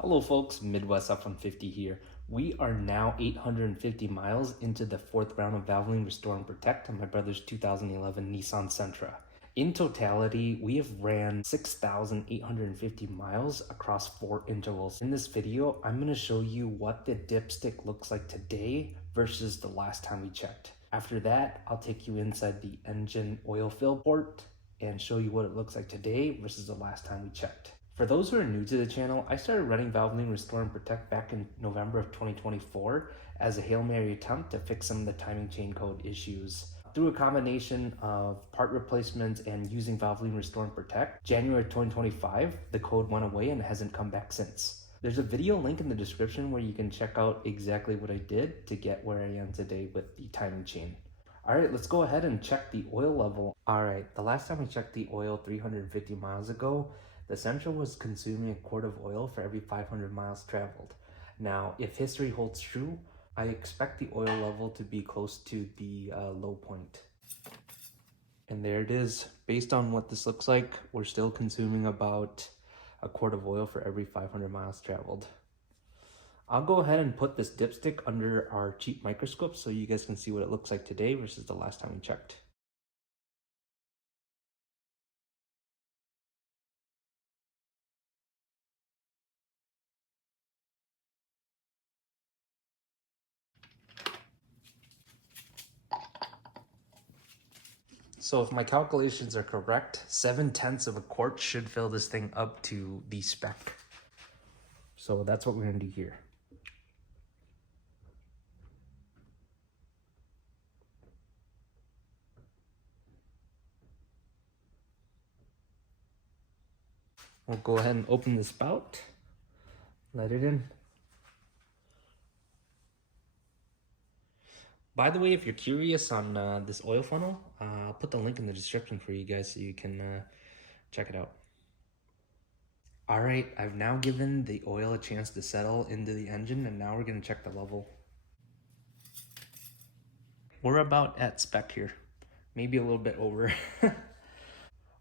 Hello folks, Midwest F-150 here. We are now 850 miles into the fourth round of Valvoline Restore and Protect on my brother's 2011 Nissan Sentra. In totality, we have ran 6,850 miles across 4 intervals. In this video, I'm going to show you what the dipstick looks like today versus the last time we checked. After that, I'll take you inside the engine oil fill port and show you what it looks like today versus the last time we checked. For those who are new to the channel, I started running Valvoline Restore and Protect back in November of 2024 as a Hail Mary attempt to fix some of the timing chain code issues. Through a combination of part replacements and using Valvoline Restore and Protect, January 2025, the code went away and hasn't come back since. There's a video link in the description where you can check out exactly what I did to get where I am today with the timing chain. Alright, let's go ahead and check the oil level. Alright, the last time we checked the oil 350 miles ago, the Sentra was consuming a quart of oil for every 500 miles traveled. Now, if history holds true, I expect the oil level to be close to the low point. And there it is. Based on what this looks like, we're still consuming about a quart of oil for every 500 miles traveled. I'll go ahead and put this dipstick under our cheap microscope so you guys can see what it looks like today versus the last time we checked. So if my calculations are correct, 7/10 of a quart should fill this thing up to the spec. So that's what we're gonna do here. We'll go ahead and open the spout, let it in. By the way, if you're curious on this oil funnel, I'll put the link in the description for you guys so you can check it out. All right, I've now given the oil a chance to settle into the engine, and now we're gonna check the level. We're about at spec here, maybe a little bit over.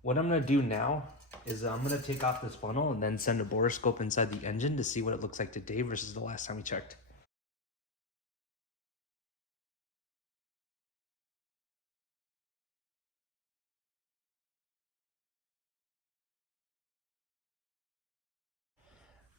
What I'm gonna do now is I'm gonna take off this funnel and then send a borescope inside the engine to see what it looks like today versus the last time we checked.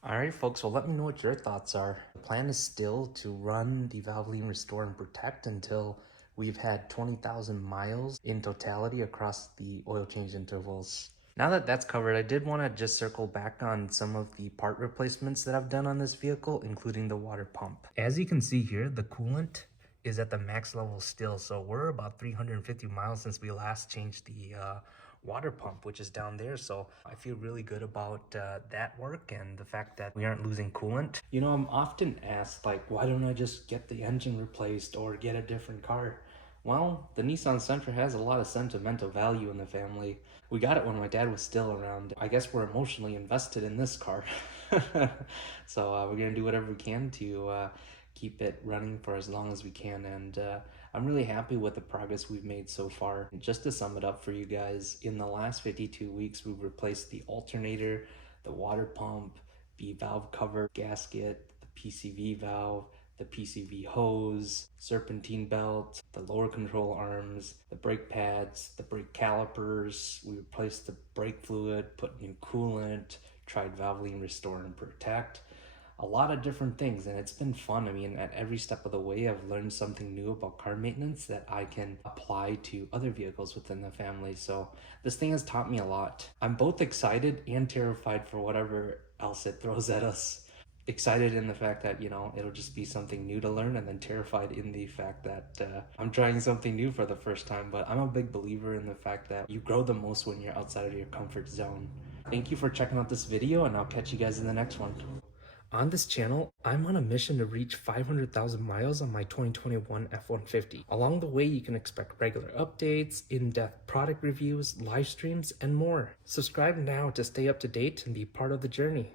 Alright folks, well let me know what your thoughts are. The plan is still to run the Valvoline Restore and Protect until we've had 20,000 miles in totality across the oil change intervals. Now that that's covered, I did want to just circle back on some of the part replacements that I've done on this vehicle, including the water pump. As you can see here, the coolant is at the max level still, so we're about 350 miles since we last changed the water pump, which is down there. So I feel really good about that work and the fact that we aren't losing coolant. You know, I'm often asked, like, why don't I just get the engine replaced or get a different car? Well, the Nissan Sentra has a lot of sentimental value in the family. We got it when my dad was still around. I guess we're emotionally invested in this car. So we're gonna do whatever we can to keep it running for as long as we can, and I'm really happy with the progress we've made so far. Just to sum it up for you guys, in the last 52 weeks we've replaced the alternator, the water pump, the valve cover gasket, the PCV valve, the PCV hose, serpentine belt, the lower control arms, the brake pads, the brake calipers. We replaced the brake fluid, put new coolant, tried Valvoline Restore and Protect. A lot of different things, and it's been fun. I mean, at every step of the way, I've learned something new about car maintenance that I can apply to other vehicles within the family. So this thing has taught me a lot. I'm both excited and terrified for whatever else it throws at us. Excited in the fact that, you know, it'll just be something new to learn, and then terrified in the fact that I'm trying something new for the first time. But I'm a big believer in the fact that you grow the most when you're outside of your comfort zone. Thank you for checking out this video, and I'll catch you guys in the next one. On this channel, I'm on a mission to reach 500,000 miles on my 2021 F-150. Along the way, you can expect regular updates, in-depth product reviews, live streams, and more. Subscribe now to stay up to date and be part of the journey.